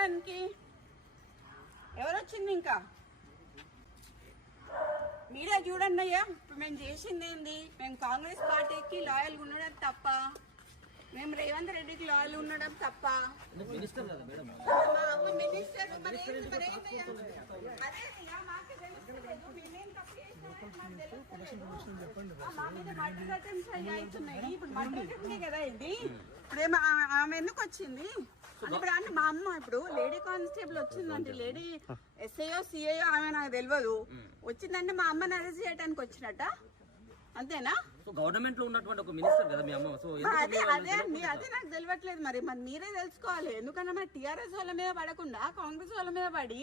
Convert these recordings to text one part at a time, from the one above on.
చేయడానికి? ఎవరు వచ్చింది ఇంకా? మీరే చూడండి అయ్యా ఇప్పుడు మేము చేసింది ఏంది? మేము కాంగ్రెస్ పార్టీకి లాయల్గా ఉండడం తప్ప మేము రేవంత్ రెడ్డికి లాయల్ ఉండడం తప్ప. మినిస్టర్. ఇప్పుడు అటెంప్టే కదా ఇది ఇప్పుడు ఆమె ఎందుకు వచ్చింది? ఇప్పుడు అంటే మా అమ్మ ఇప్పుడు లేడీ కానిస్టేబుల్ వచ్చిందంటే లేడీ ఎస్ఐఓ సిఐఓ ఆమె నాకు తెలియదు వచ్చిందంటే మా అమ్మని అరెస్ట్ చేయడానికి వచ్చినట్ట? అంతేనా? సో గవర్నమెంట్లో ఉన్నటువంటి ఒక మినిస్టర్ కదా మీ అమ్మ? సో మరి అదే అదే అండి అదే నాకు తెలియట్లేదు మరి. మరి మీరే తెలుసుకోవాలి. ఎందుకంటే మరి టిఆర్ఎస్ వాళ్ళ మీద పడకుండా కాంగ్రెస్ వాళ్ళ మీద పడి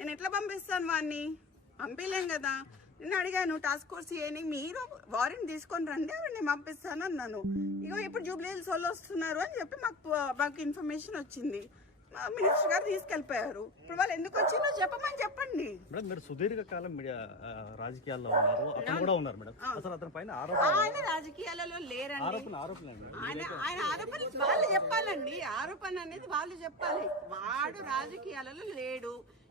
నేను ఎట్లా పంపిస్తాను వాడిని పంపించలేం కదా. నేను అడిగాను టాస్క్ ఫోర్స్ ఏని మీరు వారెంట్ తీసుకొని రండి నేను పంపిస్తాను అన్నాను. ఇగో ఇప్పుడు జూబ్లీ హిల్స్ వాళ్ళు వస్తున్నారు అని చెప్పి మాకు మాకు ఇన్ఫర్మేషన్ వచ్చింది. మా మినిస్టర్ గారు తీసుకెళ్ళిపోయారు ఇప్పుడు వాళ్ళు ఎందుకు వచ్చిందో చెప్పమని చెప్పండి. మేడం మీరు సుదీర్ఘ కాలం మీడియా రాజకీయాల్లో ఉన్నారు. అతను కూడా ఉన్నారు మేడం. అసలు అతని పైన ఆయన రాజకీయాలలో లేరండి. ఆరోపణ ఆయన ఆయన ఆరోపణ వాళ్ళు చెప్పాలండి. ఆరోపణ అనేది వాళ్ళు చెప్పాలి. వాడు రాజకీయాలలో లేడు.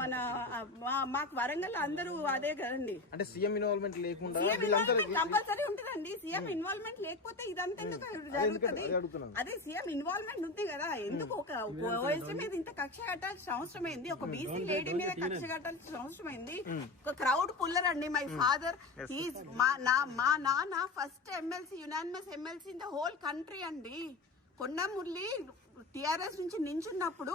మన మాకు వరంగల్ అందరూ అదే కదండి. అంటే సీఎం ఇన్వాల్వ్మెంట్ లేకుండా కంపల్సరీ ఉంటుందండి. సీఎం ఇన్వాల్వ్మెంట్ లేకపోతే ఇదంతా ఎందుకు జరుగుతుంది? అదే సీఎం ఇన్వాల్వ్మెంట్ ఉంది కదా. ఎందుకు ఒక ఓఎస్సీ మీద ఇంత కక్ష కట్టాల్సిన అవసరం ఏంది? ఒక బీసీ లేడీ మీద కక్ష కట్టాల్సిన అవసరం ఏంది? ఒక క్రౌడ్ పుల్లర్ అండి మై ఫాదర్ మా నా మా నాన్న first MLC unanimous MLC in the whole country అండి. కొండ మురళి టిఆర్ఎస్ నుంచి నించున్నప్పుడు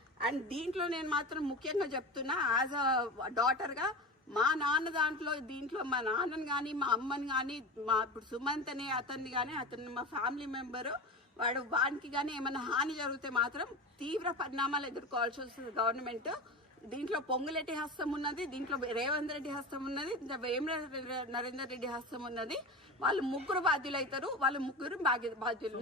అండ్ దీంట్లో నేను మాత్రం ముఖ్యంగా చెప్తున్నా యాజ్ అ డాటర్గా మా నాన్న దాంట్లో దీంట్లో మా నాన్నని కానీ మా అమ్మని కానీ మా ఇప్పుడు సుమంత్ అనే అతన్ని కానీ అతన్ని మా ఫ్యామిలీ మెంబరు వాడు వానికి కానీ ఏమైనా హాని జరిగితే మాత్రం తీవ్ర పరిణామాలు ఎదుర్కోవాల్సి వస్తుంది గవర్నమెంట్. దీంట్లో పొంగులెట్టి హస్తం ఉన్నది దీంట్లో రేవంత్ రెడ్డి హస్తం ఉన్నది ఇంకా నరేంద్ర నరేందర్ రెడ్డి హస్తం ఉన్నది. వాళ్ళు ముగ్గురు బాధ్యులు అవుతారు వాళ్ళు ముగ్గురు బాధ్య- బాధ్యులు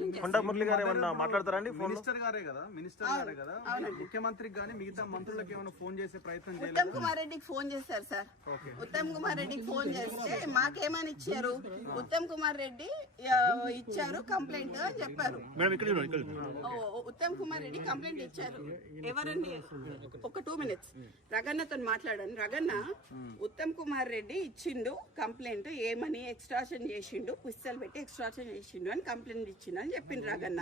మురళి గారు ఏమన్నా మాట్లాడతారండి మినిస్టర్ గారే కదా మినిస్టర్ గారే కదా. ముఖ్యమంత్రికి మిగతా మంత్రులకు ఏమైనా ఫోన్ చేసే ప్రయత్నం ఉత్తమ్ కుమార్ రెడ్డికి ఫోన్ చేశారు సార్. ఉత్తమ్ కుమార్ రెడ్డికి ఫోన్ చేస్తే మాకేమని ఇచ్చారు? ఉత్తమ్ కుమార్ రెడ్డి ఇచ్చారు కంప్లైంట్ అని చెప్పారు. ఉత్తమ్ కుమార్ రెడ్డి కంప్లైంట్ ఇచ్చారు. ఎవరండి? ఒక టూ మినిట్స్. రగన్నతో మాట్లాడాను రగన్న ఉత్తమ్ కుమార్ రెడ్డి ఇచ్చిండు కంప్లైంట్ ఏమని? ఎక్స్ట్రాషన్ చేసిండు పుస్తలు పెట్టి ఎక్స్ట్రాషన్ చేసిండు అని కంప్లైంట్ ఇచ్చిండు అని చెప్పిండు రగన్న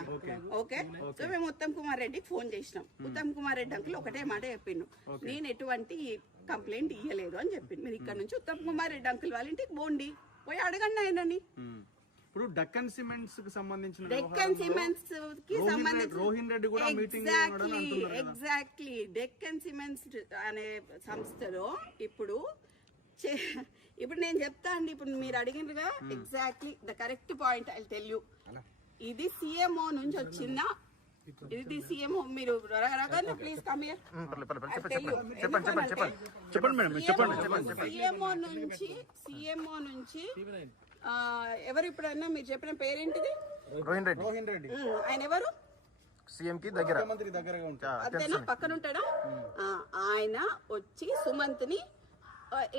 ఓకే సో మేము ఉత్తమ్ కుమార్ రెడ్డికి ఫోన్ చేసినాం. ఉత్తమ్ కుమార్ రెడ్డి అంకుల్ ఒకటే మాట చెప్పిండు. నేను ఎటువంటి కంప్లైంట్ ఇయ్యలేదు అని చెప్పిండు. మీరు ఇక్కడ నుంచి ఉత్తమ్ కుమార్ రెడ్డి అంకుల్ వాళ్ళ ఇంటికి పోండి. పోయి అడగండి ఆయనని. ఉమ్. ఇప్పుడు డక్కన్ సిమెంట్స్కి సంబంధించిన డెక్కన్ సిమెంట్స్కి రోహిన్ సంబంధించి రెడ్డి- రోహిన్ రెడ్డి కూడా meeting exactly. Exactly Deccan cements అనే సంస్థలో ఇప్పుడు ఇప్పుడు నేను చెప్తా అండి ఇప్పుడు మీరు అడిగినగా exactly the correct point I tell you ఇది సిఎంఓ నుంచి వచ్చిన ఇది సిఎంఓ మీరు ప్లీజ్ కమ్ హియర్ ఉమ్, పర్లేదు, పర్లేదు, చెప్పండి tell you. చెప్పండి చెప్పండి చెప్పండి చెప్పండి. చెప్పండి మేడం మీరు చెప్పండి చెప్పండి సిఎంఓ నుంచి సిఎంఓ నుంచి ఆ, ఎవరు ఇప్పుడన్నా మీరు చెప్పిన పేరేంటిది? రోహిన్ రెడ్డి. రోహిన్ రెడ్డి. ఆయన ఎవరు? సీఎం కి దగ్గర. ముఖ్యమంత్రి దగ్గరగా ఉంటారు. ఆ, అంతేనా పక్కన ఉంటాడా? ఆ, ఆయన వచ్చి సుమంత్ని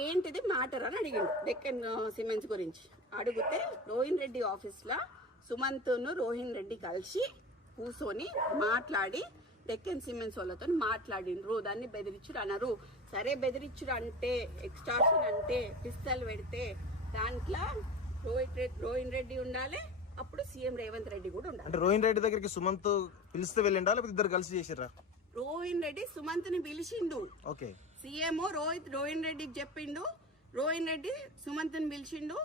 ఏంటిది మ్యాటర్ అని అడిగిండు. డెక్కన్ సిమెంట్స్ గురించి. అడిగితే రోహిన్ రెడ్డి ఆఫీస్లో సుమంత్ను రోహిన్ రెడ్డి కలిసి కూర్చొని మాట్లాడి డెక్కన్ సిమెంట్స్ వాళ్ళతో మాట్లాడిండ్రు. దాన్ని బెదిరించుడు అన్నారు. సరే బెదిరించుడు అంటే ఎక్స్ట్రాషన్ అంటే పిస్తల్ పెడితే దాంట్లో రోహిత్ రెడ్డి రోహిన్ రెడ్డి ఉండాలి అప్పుడు సీఎం రేవంత్ రెడ్డి కూడా ఉండాలి. అంటే రోహిన్ రెడ్డి దగ్గరికి సుమంత్ పిలిస్తే వెళ్ళిండా లేకపోతే ఇద్దరు కలిసి చేసిర్రా? రోహిన్ రెడ్డి సుమంత్ని పిలిచిండు. ఓకే. సీఎం రోహిత్ రోహిన్ రెడ్డికి చెప్పిండు. రోహిన్ రెడ్డి సుమంత్ని పిలిచిండు.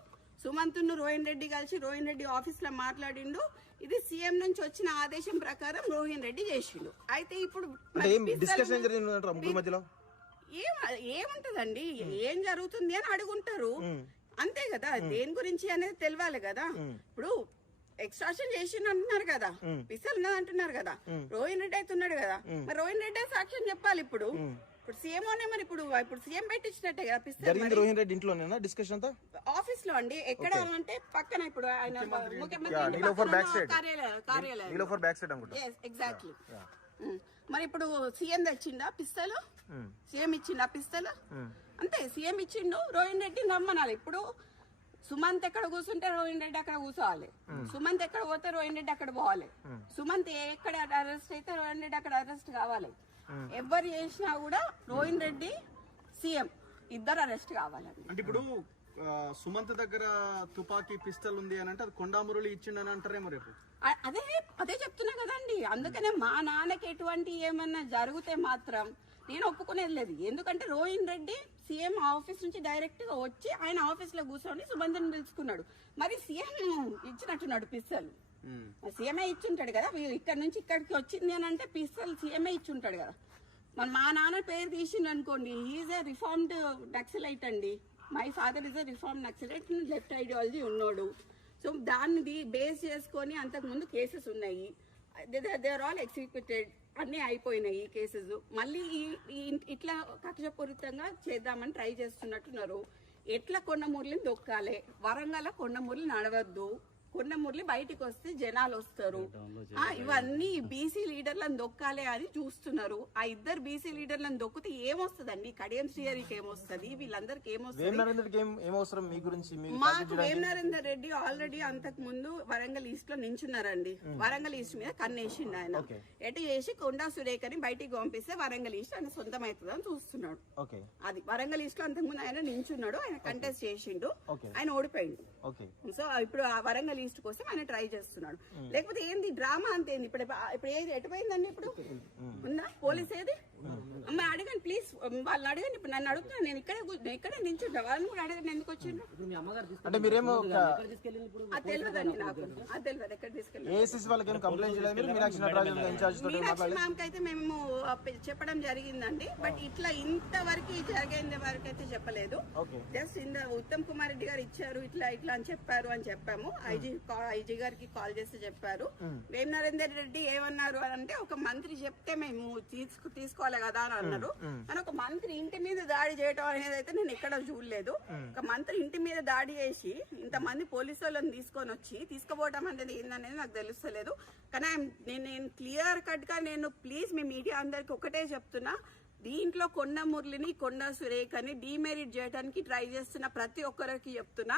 సుమంత్ను రోహిన్ రెడ్డి కలిసి రోహిన్ రెడ్డి ఆఫీస్లో మాట్లాడిండు. ఇది సీఎం నుంచి వచ్చిన ఆదేశం ప్రకారం రోహిన్ రెడ్డి చేసిండు. అయితే ఇప్పుడు ఏం ఏముంటదండి? ఏం జరుగుతుంది అని అడుగుంటారు. అంతే కదా దేని గురించి అనేది తెలియాలి కదా. ఇప్పుడు ఎక్స్ట్రాషన్ చేసిండు అంటున్నారు కదా పిసల్ ఉన్నది అంటున్నారు కదా రోహిన్ రెడ్డి అయితే ఉన్నాడు కదా. మరి రోహిన్ రెడ్డి సాక్ష్యం చెప్పాలి ఇప్పుడు? ఇప్పుడు సీఎం మరి ఇప్పుడు ఇప్పుడు సీఎం పెట్టించినట్టే కదా పిస్తల్ జరిగింది రోహిన్ రెడ్డి ఇంట్లోనేనా డిస్కషన్ అంతా? ఆఫీస్లో అండి. ఎక్కడ అంటే పక్కన ఇప్పుడు ఆయన ముఖ్యమంత్రి. కార్యాలయం ఎగ్జాక్ట్లీ మరి ఇప్పుడు సీఎం తెచ్చిండా పిస్తలు. సీఎం ఇచ్చిండా పిస్తలు అంతే సీఎం ఇచ్చిండు. రోహిన్ రెడ్డి నమ్మనాలి. ఇప్పుడు సుమంత్ ఎక్కడ కూర్చుంటే రోహిన్ రెడ్డి అక్కడ కూర్చోవాలి. సుమంత్ ఎక్కడ పోతే రోహిన్ రెడ్డి అక్కడ పోవాలి. సుమంత్ ఎక్కడ అరెస్ట్ అయితే రోహిన్ రెడ్డి అక్కడ అరెస్ట్ కావాలి. ఎవరు చేసినా కూడా రోహిన్ రెడ్డి సీఎం. ఇద్దరు అరెస్ట్ కావాలండి. అంటే ఇప్పుడు సుమంత్ దగ్గర తుపాకీ పిస్టల్ ఉంది అని అంటే అది కొండామురళి ఇచ్చిండని అంటారేమో రేపు. అదే అదే చెప్తున్నా కదండి. అందుకనే మా నాన్నకి ఎటువంటి ఏమన్నా జరిగితే మాత్రం నేను ఒప్పుకునేది లేదు. ఎందుకంటే రోహిన్ రెడ్డి సీఎం ఆఫీస్ నుంచి డైరెక్ట్గా వచ్చి ఆయన ఆఫీస్లో కూర్చొని సుబంధన్ పిలుచుకున్నాడు. మరి సీఎం ఇచ్చినట్టున్నాడు పిస్తల్ ఉమ్. సీఎంఏ ఇచ్చుంటాడు కదా ఇక్కడ నుంచి ఇక్కడికి వచ్చింది అని అంటే పిస్తల్ సీఎంఏ ఇచ్చుంటాడు కదా. మరి మా నాన్న పేరు తీసిండు అనుకోండి ఈజ్ ఏ రిఫార్మ్డ్ నక్సలైట్ అండి. My father is a reform naxalite left ideology ఉన్నాడు. సో దాన్ని బేస్ చేసుకొని అంతకుముందు కేసెస్ ఉన్నాయి. దే ఆర్ ఆల్ ఎగ్జిక్యూటెడ్ అన్నీ అయిపోయినాయి ఈ కేసెస్ మళ్ళీ ఈ- ఈ ఇట్లా కక్షపూరితంగా చేద్దామని ట్రై చేస్తున్నట్టున్నారు. ఎట్లా కొండ మురళిని దొక్కాలి? వరంగల్ కొండ మురళి నడవద్దు. కొండ మురళి బయటికి వస్తే జనాలు వస్తారు ఆ, ఇవన్నీ బీసీ లీడర్లను దొక్కాలి అని చూస్తున్నారు. ఆ ఇద్దరు బీసీ లీడర్లను దొక్కితే ఏమొస్తుందండి? కడియం శ్రీహరికి ఏమొస్తుంది? వీళ్ళందరికి ఏమొస్తుంది? వేం నరేంద్రకి ఏం ఏం అవసరం మీ గురించి? మీ మాకు వేం నరేందర్ రెడ్డి ఆల్రెడీ అంతకు ముందు వరంగల్ ఈస్ట్లో నించున్నారండి. వరంగల్ ఈస్ట్ మీద కన్నేసిండు ఆయన. Okay. ఎటు చేసి కొండా సురేఖని బయటికి పంపిస్తే వరంగల్ ఈస్ట్ ఆయన సొంతం అవుతుందని చూస్తున్నాడు. ఓకే. అది వరంగల్ ఈస్ట్లో అంతకుముందు ఆయన నించున్నాడు. ఆయన కంటెస్ట్ చేసిండు. Okay. ఆయన ఓడిపోయిండు. ఓకే. సో ఇప్పుడు ఆ వరంగల్ ఈస్ట్ కోసం ఆయన ట్రై చేస్తున్నాడు. లేకపోతే ఏంది డ్రామా అంతే ఏంది ఇప్పుడు ఇప్పుడు ఏది ఎటుపోయిందండి ఇప్పుడు ఉందా? పోలీస్ ఏది? అమ్మ అడగండి ప్లీజ్ వాళ్ళని అడగండి ఇప్పుడు నన్ను అడుగుతున్నాను నేను ఇక్కడే నేను ఇక్కడే నించుంటా వాళ్ళని కూడా అడగండి ఎందుకు వచ్చిండ్రు? ఇప్పుడు మీ అమ్మగారు తీసుకెళ్ళి అంటే మీరేమో అది తెలియదండి నాకు. అది తెలియదు ఎక్కడ తీసుకెళ్ళి అయితే మేము చెప్పడం జరిగిందండి. బట్ ఇట్లా ఇంతవరకు జరిగేంత వరకు అయితే చెప్పలేదు. ఓకే. జస్ట్ ఇంద ఉత్తమ్ కుమార్ రెడ్డి గారు ఇచ్చారు ఇట్లా ఇట్లా అని చెప్పారు అని చెప్పాము. ఐజీ ఐజీ గారికి కాల్ చేసి చెప్పారు. వేం నరేందర్ రెడ్డి ఏమన్నారు అని అంటే ఒక మంత్రి చెప్తే మేము తీసుకు తీసుకోవాలి కదా అని అన్నారు. కానీ ఒక మంత్రి ఇంటి మీద దాడి చేయడం అనేది అయితే నేను ఎక్కడ చూడలేదు. ఒక మంత్రి ఇంటి మీద దాడి చేసి ఇంతమంది పోలీసు వాళ్ళని తీసుకొని వచ్చి తీసుకుపోవడం అనేది ఏందనేది నాకు తెలుస్తలేదు. కానీ నేను నేను క్లియర్ కట్గా నేను ప్లీజ్ మీ మీడియా అందరికి ఒకటే చెప్తున్నా. దీంట్లో కొండ మురళిని కొండ సురేఖని డిమెరిట్ చేయడానికి ట్రై చేస్తున్న ప్రతి ఒక్కరికి చెప్తున్నా.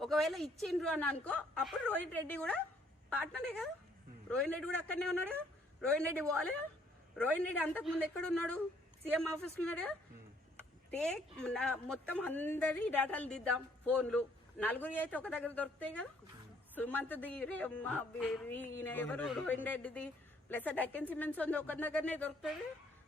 ఒకవేళ ఇచ్చిండ్రు అని అనుకో అప్పుడు రోహిత్ రెడ్డి కూడా పార్ట్నరే కదా. రోహిత్ రెడ్డి కూడా అక్కడనే ఉన్నాడు కదా. రోహిత్ రెడ్డి కదా. రోహిత్ రెడ్డి అంతకుముందు ఎక్కడ ఉన్నాడు? సీఎం ఆఫీస్లో ఉన్నాడు కదా. టేక్ నా- మొత్తం అందరి డేటాలు దిద్దాం ఫోన్లు. నలుగురి అయితే ఒక దగ్గర దొరుకుతాయి కదా. సుమంత్ది ఈయన ఎవరు? రోహిన్ రెడ్డిది. ప్లస్ డక్కన్ సిమెంట్స్ ఉంది ఒక దగ్గరనే దొరుకుతుంది.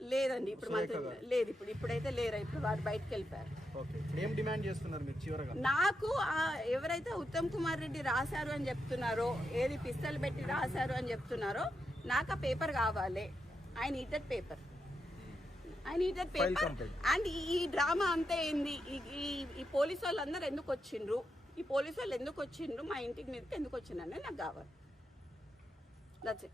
లేదండి ఇప్పుడు మంత్రి లేదు ఇప్పుడు ఇప్పుడైతే లేరా? ఇప్పుడు వారు బయటకు వెళ్ళిపోయారు ఏం డిమాండ్ చేస్తున్నారు మీరు చివరగా? నాకు ఎవరైతే ఉత్తమ్ కుమార్ రెడ్డి రాశారు అని చెప్తున్నారో ఏది పిస్తల్ పెట్టి రాశారు అని చెప్తున్నారో నాకు ఆ పేపర్ కావాలి. I needed paper. I needed paper. And ఈ డ్రామా అంతా ఏంది? ఈ- పోలీసు వాళ్ళందరూ ఎందుకు వచ్చిండ్రు? ఈ పోలీసు వాళ్ళు ఎందుకు వచ్చిండ్రు? మా ఇంటికి మీదకి ఎందుకు వచ్చిండ్రు అనేది నాకు కావాలి. That's it